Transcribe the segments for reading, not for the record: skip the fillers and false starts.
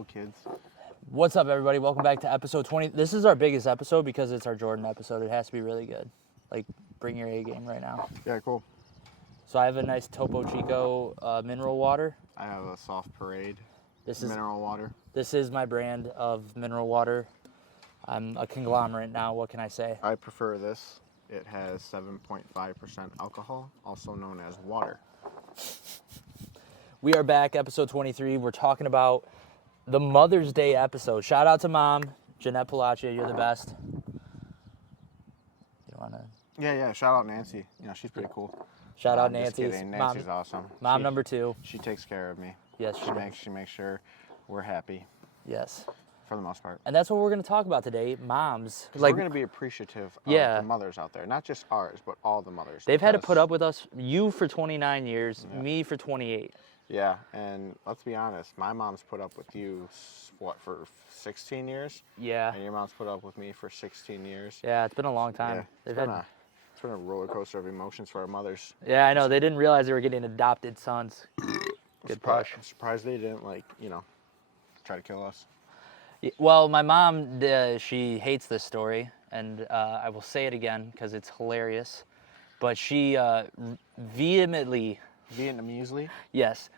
Go kids. What's up, everybody? Welcome back to episode 20. This is our biggest episode because it's our Jordan episode. It has to be really good. Like, bring your A game right now. Yeah, cool. So I have a nice Topo Chico mineral water. I have a Soft Parade This is mineral water. This is my brand of mineral water. I'm a conglomerate now. What can I say? I prefer this. It has 7.5% alcohol, also known as water. We are back, episode 23. We're talking about the Mother's Day episode. Shout out to Mom, Jeanette Pollaccia. You're the best. You want to? Yeah. Shout out Nancy. You know, she's pretty cool. Shout out Just Nancy. kidding. Nancy's awesome. Mom number 2. She takes care of me. Yes, She makes sure we're happy. Yes. For the most part. And that's what we're going to talk about today, moms. Like, we're going to be appreciative of the mothers out there. Not just ours, but all the mothers. They've had to put up with us, you for 29 years, me for 28. Yeah, and let's be honest, my mom's put up with you, what, for 16 years? Yeah. And your mom's put up with me for 16 years. Yeah, it's been a long time. Yeah, it's been a roller coaster of emotions for our mothers. Yeah, I know. They didn't realize they were getting adopted sons. Good push. I'm surprised they didn't, try to kill us. Well, my mom, she hates this story, and I will say it again because it's hilarious. But she vehemently, yes,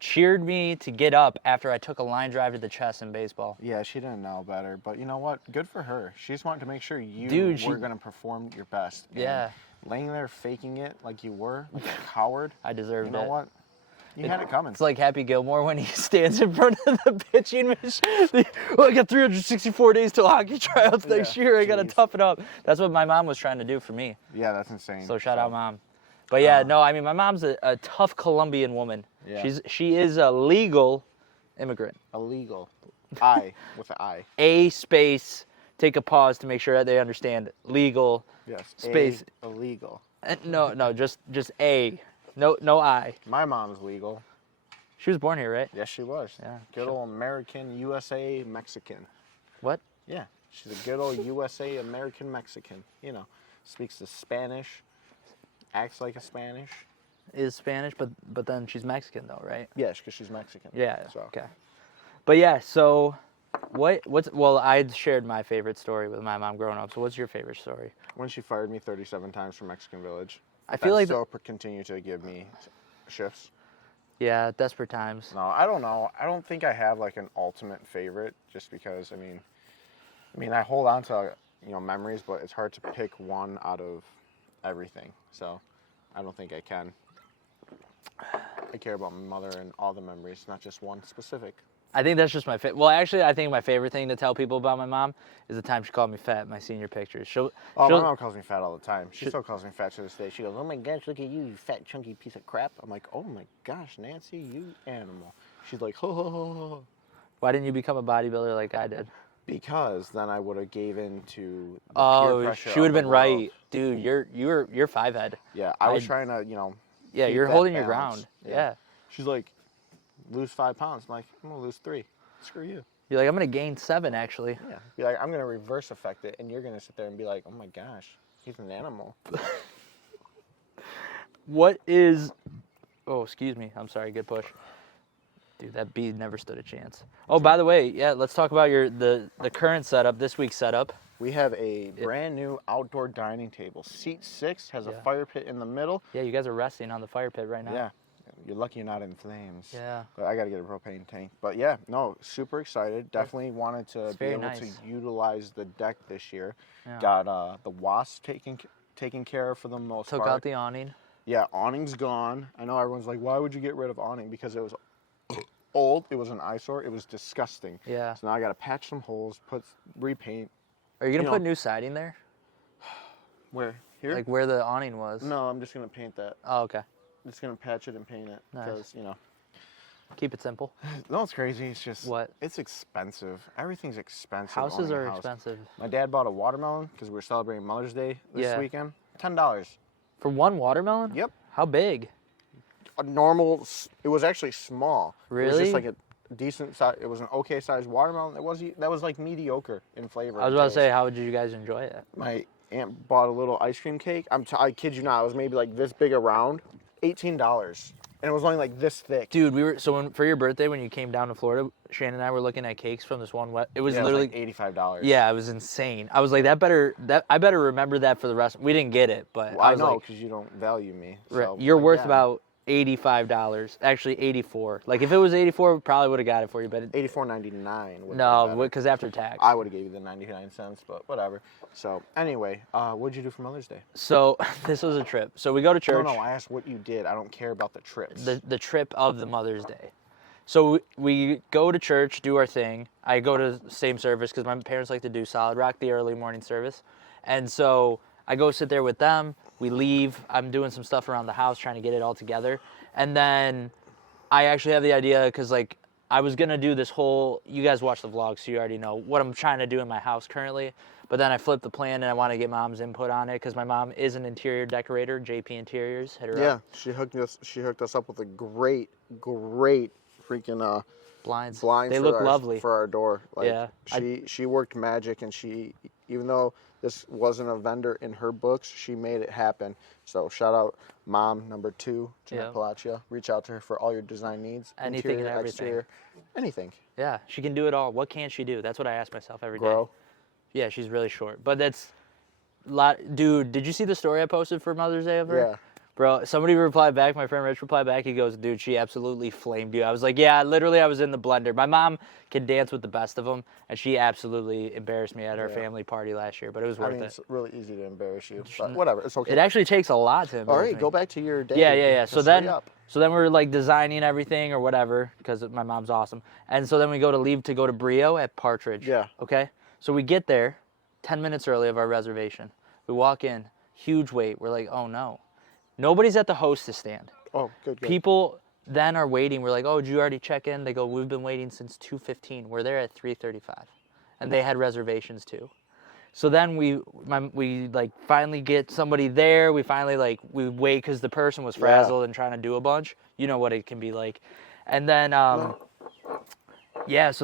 cheered me to get up after I took a line drive to the chest in baseball. Yeah, she didn't know better, but you know what? Good for her. She's wanting to make sure you were going to perform your best. Yeah. And laying there faking it like you were, like a coward. I deserved it. You know what? You had it coming. It's like Happy Gilmore when he stands in front of the pitching machine. I got 364 days till hockey tryouts next year. I got to tough it up. That's what my mom was trying to do for me. Yeah, that's insane. So shout out, Mom. But yeah, no, I mean, my mom's a tough Colombian woman. Yeah. She is a legal immigrant. Illegal. I, with an I. A space, take a pause to make sure that they understand. Legal. Yes. Space. Illegal. No, just A. No I. My mom's legal. She was born here, right? Yes, she was. Yeah. Good old American, USA, Mexican. What? Yeah. She's a good old USA, American, Mexican. You know, speaks the Spanish, acts like a Spanish. Is Spanish, but then she's Mexican though, right? Yes, because she's Mexican. Yeah. So. Okay. But yeah, so well, I shared my favorite story with my mom growing up. So what's your favorite story? When she fired me 37 times from Mexican Village. I feel like still continue to give me shifts. Yeah, desperate times. No, I don't know. I don't think I have like an ultimate favorite, just because I mean I hold on to memories, but it's hard to pick one out of everything. So I don't think I can. I care about my mother and all the memories, not just one specific. I think that's just my favorite. Well, actually, I think my favorite thing to tell people about my mom is the time she called me fat in my senior pictures. My mom calls me fat all the time. She still calls me fat to this day. She goes, "Oh my gosh, look at you, you fat chunky piece of crap." I'm like, "Oh my gosh, Nancy, you animal." She's like, "Ho ho ho ho." Why didn't you become a bodybuilder like I did? Because then I would have gave in to the peer pressure. She would have been right, dude. You're 5 head. Yeah, I was trying to, Yeah, you're holding your ground. Yeah. She's like, lose 5 pounds. I'm like, I'm gonna lose 3. Screw you. You're like, I'm gonna gain 7 actually. Yeah. Be like, I'm gonna reverse effect it, and you're gonna sit there and be like, oh my gosh, he's an animal. What is? Oh, excuse me. I'm sorry. Good push. Dude, that bee never stood a chance. Oh, by the way, yeah, let's talk about the current setup, this week's setup. We have a brand new outdoor dining table. Seat 6 has a fire pit in the middle. Yeah, you guys are resting on the fire pit right now. Yeah. You're lucky you're not in flames. Yeah. But I got to get a propane tank. But yeah, no, super excited. Definitely wanted to be able to utilize the deck this year. Yeah. Got the wasp taken care of for the most part. Took out the awning. Yeah, awning's gone. I know everyone's like, why would you get rid of awning? Because it was old. It was an eyesore. It was disgusting. Yeah. So now I got to patch some holes, repaint. Are you going to put new siding there? Where? Here? Like where the awning was? No, I'm just going to paint that. Oh, okay. I'm just going to patch it and paint it. Nice. Because, Keep it simple. No, it's crazy. It's just... What? It's expensive. Everything's expensive. Houses are expensive. My dad bought a watermelon because we were celebrating Mother's Day this weekend. $10. For one watermelon? Yep. How big? A normal... It was actually small. Really? It was just like a decent size. It was an okay sized watermelon. That was like mediocre in flavor. I was about to say, how did you guys enjoy it? My aunt bought a little ice cream cake. I kid you not, it was maybe like this big around. $18. and it was only like this thick. Dude, for your birthday when you came down to Florida, Shane and I were looking at cakes from this one it was literally like $85. Yeah, it was insane. I was like, I better remember that for the rest. We didn't get it, but I know because you don't value me. So, you're worth about $85. Actually, 84. Like if it was 84, we probably would have got it for you, but $84.99. No, because after tax. I would have gave you the 99 cents, but whatever. So anyway, what'd you do for Mother's Day? So this was a trip. So we go to church. No, I asked what you did. I don't care about the trips. The trip of the Mother's Day. So we go to church, do our thing. I go to the same service because my parents like to do Solid Rock, the early morning service. And so I go sit there with them. We leave. I'm doing some stuff around the house, trying to get it all together. And then I actually have the idea because, like, I was going to do this whole, you guys watch the vlog, so you already know what I'm trying to do in my house currently. But then I flipped the plan and I want to get Mom's input on it because my mom is an interior decorator, JP Interiors. Hit her up. Yeah, she hooked us up with a great freaking blinds. They look lovely for our door. Like, yeah, she worked magic, and she, even though this wasn't a vendor in her books, she made it happen. So shout out Mom number 2, Jeanette Pollaccia. Reach out to her for all your design needs. Anything interior, and everything. Exterior, anything. Yeah, she can do it all. What can't she do? That's what I ask myself every day. Grow. Yeah, she's really short, but that's dude. Did you see the story I posted for Mother's Day of her? Yeah. Bro, somebody replied back, my friend Rich replied back, he goes, dude, she absolutely flamed you. I was like, yeah, literally I was in the blender. My mom can dance with the best of them, and she absolutely embarrassed me at our family party last year, but it was worth it. It's really easy to embarrass you, but whatever, it's okay. It actually takes a lot to embarrass me. All right, go back to your day. Yeah. So then we're like designing everything or whatever, because my mom's awesome. And so then we leave to go to Brio at Partridge. Yeah. Okay? So we get there 10 minutes early of our reservation. We walk in, huge wait. We're like, oh no. Nobody's at the hostess stand. Oh, good. People then are waiting. We're like, oh, did you already check in? They go, we've been waiting since 2:15. We're there at 3:35. And they had reservations too. So then we like finally get somebody there. We finally we wait because the person was frazzled and trying to do a bunch. You know what it can be like. And then, so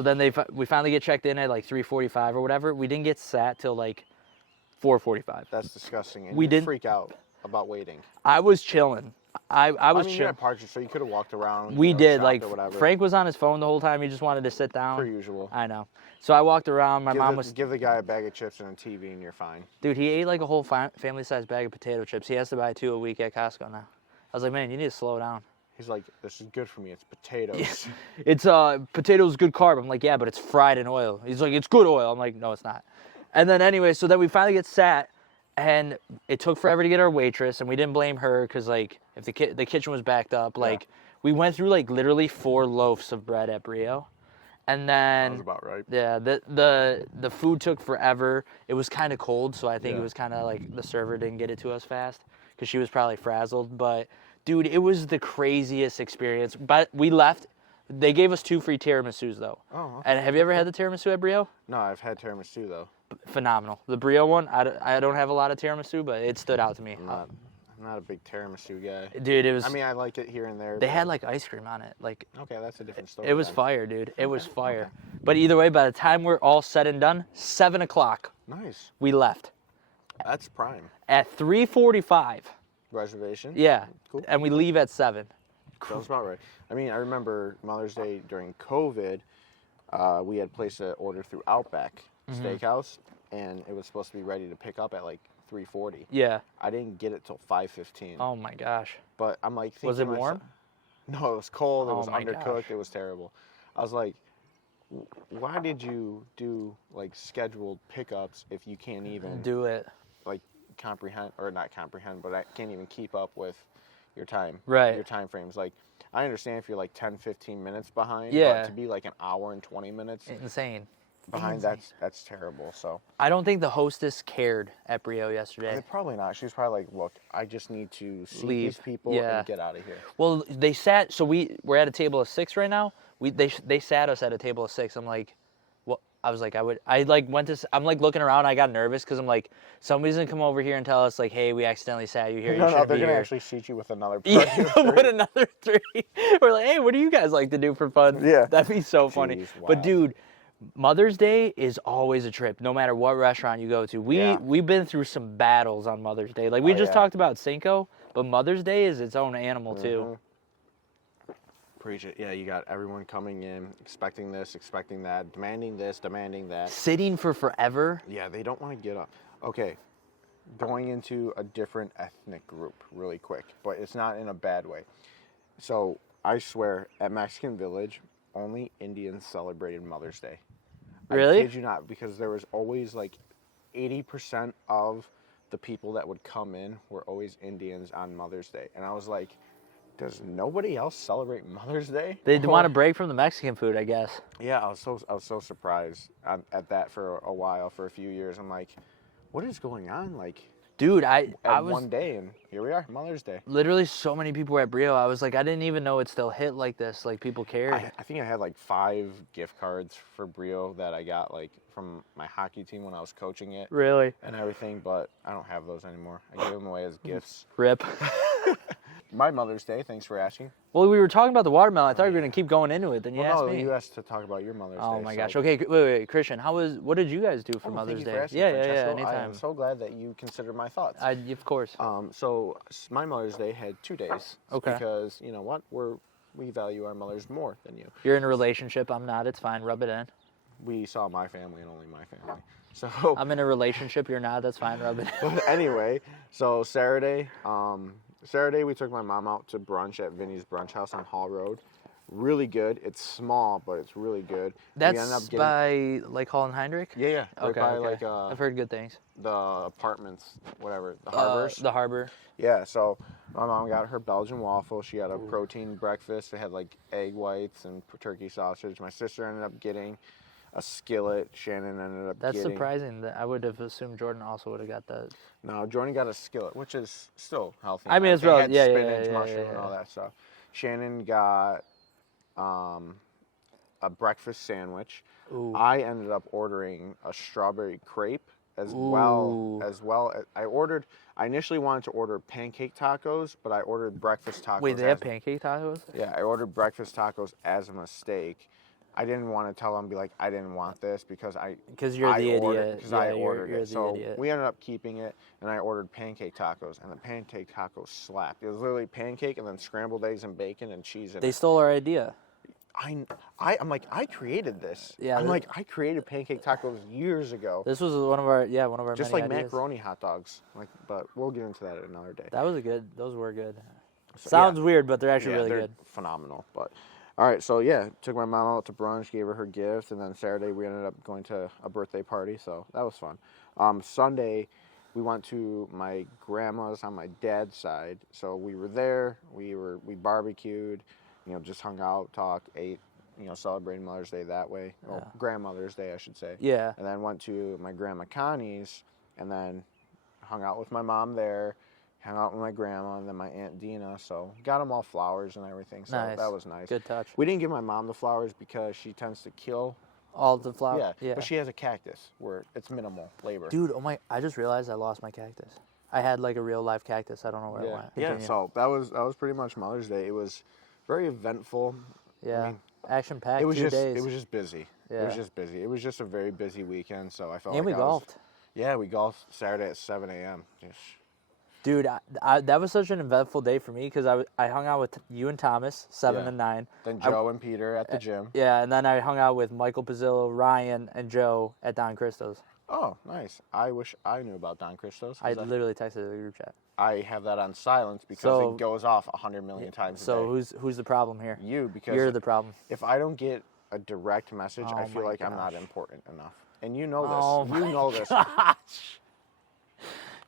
then we finally get checked in at like 3:45 or whatever. We didn't get sat till like 4:45. That's disgusting. And we didn't freak out about waiting. I was chilling. I was chilling. You're at Partridge, so you could have walked around. We did. Like, Frank was on his phone the whole time. He just wanted to sit down. Per usual. I know. So I walked around. My mom was... Give the guy a bag of chips and a TV, and you're fine. Dude, he ate like a whole family-sized bag of potato chips. He has to buy 2 a week at Costco now. I was like, man, you need to slow down. He's like, this is good for me. It's potatoes. It's potatoes, good carb. I'm like, yeah, but it's fried in oil. He's like, it's good oil. I'm like, no, it's not. And then anyway, so then we finally get sat. And it took forever to get our waitress, and we didn't blame her because, like, if the kitchen was backed up, like, we went through, like, literally 4 loaves of bread at Brio. And then... Sounds about right. Yeah, the food took forever. It was kind of cold, so I think it was kind of, like, the server didn't get it to us fast because she was probably frazzled. But, dude, it was the craziest experience. But we left. They gave us 2 free tiramisus, though. Oh, okay. And have you ever had the tiramisu at Brio? No, I've had tiramisu, though. Phenomenal. The Brio one, I don't have a lot of tiramisu, but it stood out to me. I'm not a big tiramisu guy. Dude, it was... I mean, I like it here and there. They had, like, ice cream on it. Like, okay, that's a different story. It was fire, dude. It was fire. Okay. But either way, by the time we're all said and done, 7 o'clock. Nice. We left. That's prime. At 3:45. Reservation? Yeah. Cool. And we leave at 7. Sounds about right. I mean, I remember Mother's Day during COVID, we had placed an order through Outback Steakhouse, and it was supposed to be ready to pick up at like 3:40. Yeah. I didn't get it till 5:15. Oh my gosh. But I'm like thinking, was it warm? No, it was cold. It was undercooked. Gosh. It was terrible. I was like, why did you do like scheduled pickups if you can't even do it? Like comprehend, or not comprehend, but I can't even keep up with your time. Right. Your time frames. Like, I understand if you're like 10, 15 minutes behind. Yeah. But to be like an hour and 20 minutes. Insane. Behind, that's terrible. So I don't think the hostess cared at Brio yesterday. Probably not. She was probably like, look, I just need to see these people and get out of here. Well, they sat, so we're at a table of 6 right now. They sat us at a table of 6. I'm like, well, I was like, I'm like looking around. I got nervous because I'm like, somebody's gonna come over here and tell us like, hey, we accidentally sat you here. No, they're gonna actually seat you with another party. Yeah, with another 3. We're like, hey, what do you guys like to do for fun? Yeah, that'd be so funny. Wow. But dude, Mother's Day is always a trip, no matter what restaurant you go to. We've been through some battles on Mother's Day. Like we just talked about Cinco, but Mother's Day is its own animal too. Preach it. Yeah, you got everyone coming in, expecting this, expecting that, demanding this, demanding that. Sitting for forever. Yeah, they don't want to get up. Okay, going into a different ethnic group really quick, but it's not in a bad way. So I swear, at Mexican Village, only Indians celebrated Mother's Day. Really? I kid you not, because there was always like 80% of the people that would come in were always Indians on Mother's Day. And I was like, does nobody else celebrate Mother's Day? They want to break from the Mexican food, I guess. Yeah, I was so surprised at that for a while, for a few years. I'm like, what is going on? Like, dude, I was one day, and here we are, Mother's Day. Literally, so many people were at Brio. I was like, I didn't even know it still hit like this. Like, people cared. I think I had like 5 gift cards for Brio that I got like from my hockey team when I was coaching it. Really? And everything, but I don't have those anymore. I gave them away as gifts. Rip. My Mother's Day, thanks for asking. Well, we were talking about the watermelon. I thought you were going to keep going into it. Then you asked me. You asked to talk about your Mother's Day. Oh my gosh. Okay, wait, Christian, what did you guys do for Mother's Day? Francesco. Yeah, anytime. I am so glad that you considered my thoughts. Of course. So my Mother's Day had 2 days. Okay. Because, you know what, we value our mothers more than you. You're in a relationship. I'm not. It's fine. Rub it in. We saw my family and only my family. So I'm in a relationship. You're not. That's fine. Rub it in. But anyway, so Saturday we took my mom out to brunch at Vinny's Brunch House on Hall Road. Really good. It's small, but it's really good. That's by like Hall and Heinrich? Yeah. Okay. By like I've heard good things. the apartments, whatever, the harbors. The harbor. Yeah, so my mom got her Belgian waffle. She had a protein breakfast. It had like egg whites and turkey sausage. My sister ended up getting a skillet. Shannon ended up That's getting... surprising. I would have assumed Jordan also would have got that. No, Jordan got a skillet, which is still healthy. I mean, it's well, yeah, spinach, mushroom, and all that stuff. Shannon got a breakfast sandwich. Ooh. I ended up ordering a strawberry crepe as well. I initially wanted to order pancake tacos, but I ordered breakfast tacos. Wait, they have pancake tacos? Yeah, I ordered breakfast tacos as a mistake. I didn't want to tell them, be like, I didn't want this because you're the idiot. Because I ordered you're it. So idiot. we ended up keeping it, and I ordered pancake tacos, and the pancake tacos slapped. It was literally pancake and then scrambled eggs and bacon and cheese in it. They stole our idea. I'm like, I created this. Yeah, I'm like, I created pancake tacos years ago. This was one of our Just many like ideas. macaroni hot dogs. But we'll get into that another day. Those were good. So, Sounds weird, but they're actually really they're good. Phenomenal. But all right, so yeah, took my mom out to brunch, gave her gift, and then Saturday we ended up going to a birthday party, so that was fun. Sunday we went to my grandma's on my dad's side, so we were there. We barbecued, just hung out, talked, ate, celebrated Mother's Day that way, or Grandmother's Day, I should say. Yeah. And then went to my grandma Connie's, and then hung out with my mom there. Hung out with my grandma and then my Aunt Dina, so got them all flowers and everything, so nice. that was nice. Good touch. We didn't give my mom the flowers because she tends to kill. All the flowers? Yeah, but she has a cactus where it's minimal labor. Dude, I just realized I lost my cactus. I had like a real life cactus. I don't know where it went. Yeah, so that was pretty much Mother's Day. It was very eventful. Yeah, I mean, action-packed. It was 2 just days. It was just busy. Yeah. It was just busy. It was just a very busy weekend, so I felt and like we golfed. Yeah, we golfed Saturday at 7 a.m. Dude, that was such an eventful day for me because I hung out with you and Thomas, 7 and 9. Then Joe and Peter at the gym. Yeah, and then I hung out with Michael Pizzillo, Ryan, and Joe at Don Cristo's. Oh, nice. I wish I knew about Don Cristo's. I literally texted the group chat. I have that on silence because it goes off 100 million times a day. So who's the problem here? You, because you're the problem. If I don't get a direct message, I feel like I'm not important enough. And you know this. Oh you know this.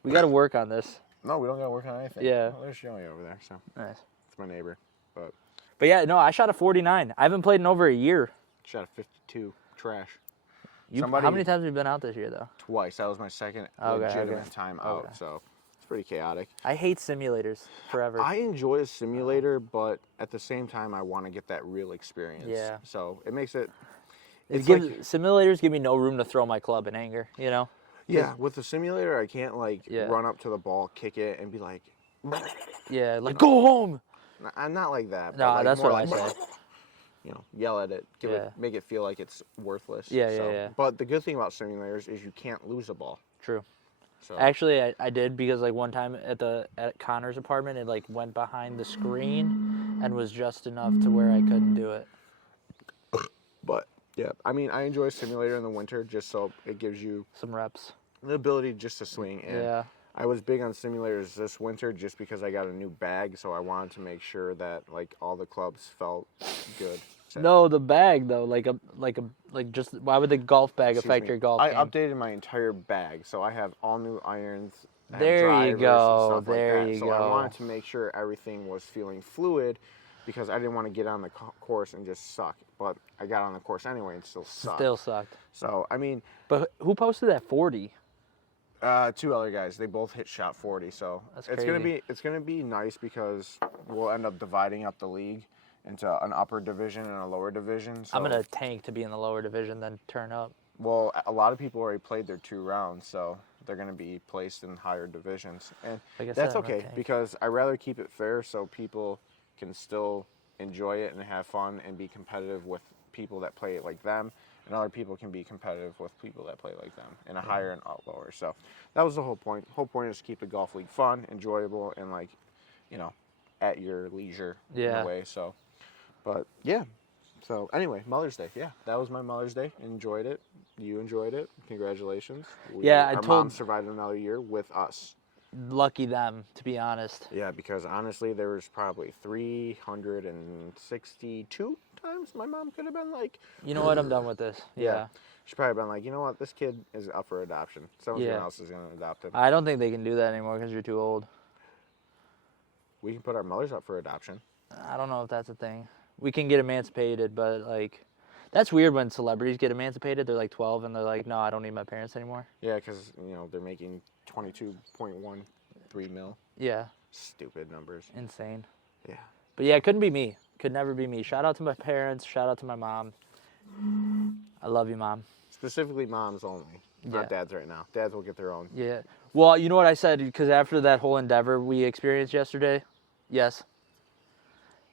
We got to work on this. No, we don't got to work on anything. Yeah. Well, there's Joey over there, so. Nice. It's my neighbor. But yeah, no, I shot a 49. I haven't played in over a year. Shot a 52. Trash. How many times have you been out this year, though? Twice. That was my second legitimate time out, so it's pretty chaotic. I hate simulators forever. I enjoy a simulator, but at the same time, I want to get that real experience. Yeah. So it makes it... Simulators give me no room to throw my club in anger, Yeah, with the simulator, I can't, run up to the ball, kick it, and be like... Yeah, go home! I'm not like that. No, that's what I say. Yell at it, make it feel like it's worthless. Yeah. But the good thing about simulators is you can't lose a ball. True. So Actually, I did, because like one time at Connor's apartment, it like went behind the screen and was just enough to where I couldn't do it. But yeah, I mean, I enjoy simulator in the winter just so it gives you Some reps. the ability just to swing. And Yeah. I was big on simulators this winter just because I got a new bag, so I wanted to make sure that like all the clubs felt good. So, No, the bag though, just why would the golf bag excuse affect me. your golf I game? updated my entire bag, so I have all new irons. I have There you drivers and go, stuff there like that. you So I go. wanted to make sure everything was feeling fluid because I didn't want to get on the course and just suck. But I got on the course anyway and still sucked. Still sucked. So I mean, But who posted that 40? two other guys. They both hit shot 40. So That's it's gonna be nice because we'll end up dividing up the league into an upper division and a lower division. So, I'm gonna tank to be in the lower division, then turn up. well, a lot of people already played their 2 rounds, so they're going to be placed in higher divisions. And Like I that's said, I'm gonna okay tank. because I rather keep it fair so people can still enjoy it and have fun and be competitive with people that play it like them, and other people can be competitive with people that play like them in a higher and a lower. So that was the whole point. Whole point is to keep the golf league fun, enjoyable, and like, you know, at your leisure in Yeah. a way. So, but yeah. So anyway, Mother's Day. Yeah, that was my Mother's Day. Enjoyed it. You enjoyed it. Congratulations. Yeah, I our told- mom survived another year with us. Lucky them, to be honest. Yeah, because honestly, there was probably 362 times my mom could have been like, You know what? I'm done with this. Yeah. She's probably been like, you know what, this kid is up for adoption. Someone Yeah. else is going to adopt him. I don't think they can do that anymore because you're too old. We can put our mothers up for adoption. I don't know if that's a thing. We can get emancipated, but like, that's weird when celebrities get emancipated. They're like 12 and they're like, no, I don't need my parents anymore. Yeah, because you know they're making 22.13 mil. Yeah, Stupid numbers. insane. Yeah. But yeah, it couldn't be me. Could never be me. Shout out to my parents. Shout out to my mom. I love you, Mom. Specifically, moms only. Not Yeah. dads right now. Dads will get their own. Yeah. Well, you know what I said? Because after that whole endeavor we experienced yesterday, yes,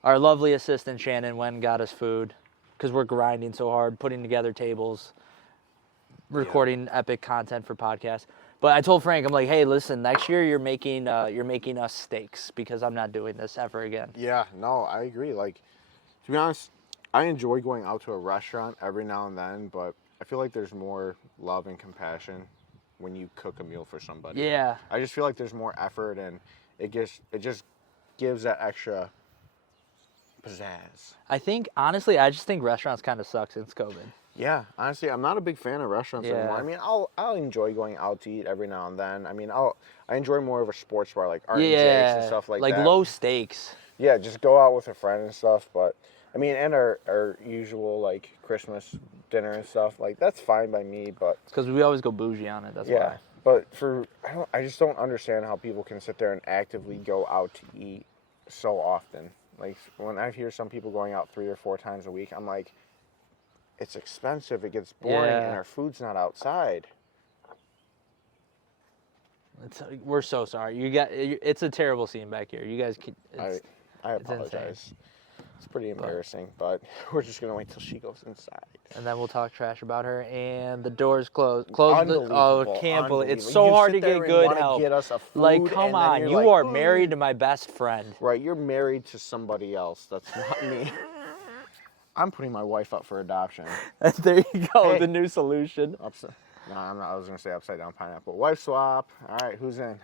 our lovely assistant Shannon went and got us food because we're grinding so hard, putting together tables, recording epic content for podcasts. But I told Frank, I'm like, hey, listen, next year you're making us steaks because I'm not doing this ever again. Yeah, no, I agree. Like, to be honest, I enjoy going out to a restaurant every now and then, but I feel like there's more love and compassion when you cook a meal for somebody. Yeah. I just feel like there's more effort and it just gives that extra pizzazz. I think, honestly, I just think restaurants kind of suck since COVID. Yeah, honestly, I'm not a big fan of restaurants Yeah. anymore. I mean, I'll enjoy going out to eat every now and then. I mean, I enjoy more of a sports bar like Art and Jake's and stuff like that. Like low stakes. Yeah, just go out with a friend and stuff. But I mean, and our usual like Christmas dinner and stuff, like that's fine by me. But Because we always go bougie on it, that's yeah, why. but I just don't understand how people can sit there and actively go out to eat so often. Like when I hear some people going out 3 or 4 times a week, I'm like, it's expensive, it gets boring, Yeah. and our food's not outside. We're so sorry. It's a terrible scene back here. You guys, I apologize. It's pretty embarrassing, but we're just gonna wait till she goes inside. and then we'll talk trash about her. And the door's closed. Close the. Unbelievable, Oh, can't believe it's unbelievable. so You hard sit to there get and good wanna help. get us a Like, food, come and then on, you're you like, are "Mm." married to my best friend. Right, you're married to somebody else. That's not me. I'm putting my wife up for adoption. There you go, Hey. the new solution. No, I'm not. I was gonna say upside down pineapple. Wife swap. All right, who's in?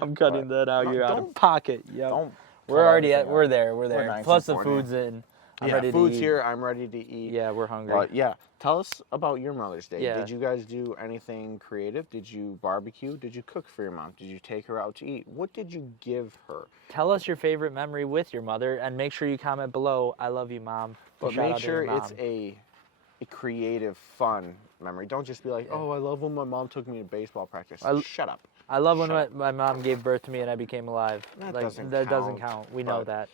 I'm cutting that out. No, You're out of don't- pocket. Yep. Don't. We're cut already anything we're out. there. We're there. Plus the 1940. food's in. I'm Yeah, ready food's to eat. here. I'm ready to eat. Yeah, we're hungry. But yeah, tell us about your Mother's Day. Yeah. Did you guys do anything creative? Did you barbecue? Did you cook for your mom? Did you take her out to eat? What did you give her? Tell us your favorite memory with your mother, and make sure you comment below. I love you, Mom. But Shout make out to sure your it's mom. a creative, fun memory. Don't just be like, oh, I love when my mom took me to baseball practice. Shut up. I love when Shut my mom gave birth to me and I became alive. That like, doesn't that doesn't count, count. We know but- that.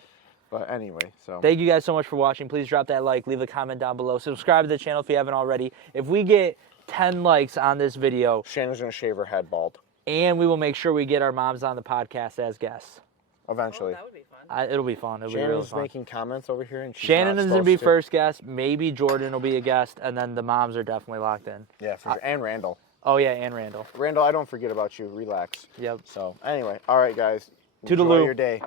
But anyway, so. Thank you guys so much for watching. Please drop that like, leave a comment down below. Subscribe to the channel if you haven't already. If we get 10 likes on this video, Shannon's going to shave her head bald. and we will make sure we get our moms on the podcast as guests. Eventually. That would be fun. It'll be fun. It'll be really Shannon's fun. making comments over here. And she's Shannon not is going to be supposed first guest. Maybe Jordan will be a guest, and then the moms are definitely locked in. Yeah, for sure. And Randall. Oh yeah, and Randall. Randall, I don't forget about you. Relax. Yep. So anyway, all right, guys. Toodaloo. Enjoy your day.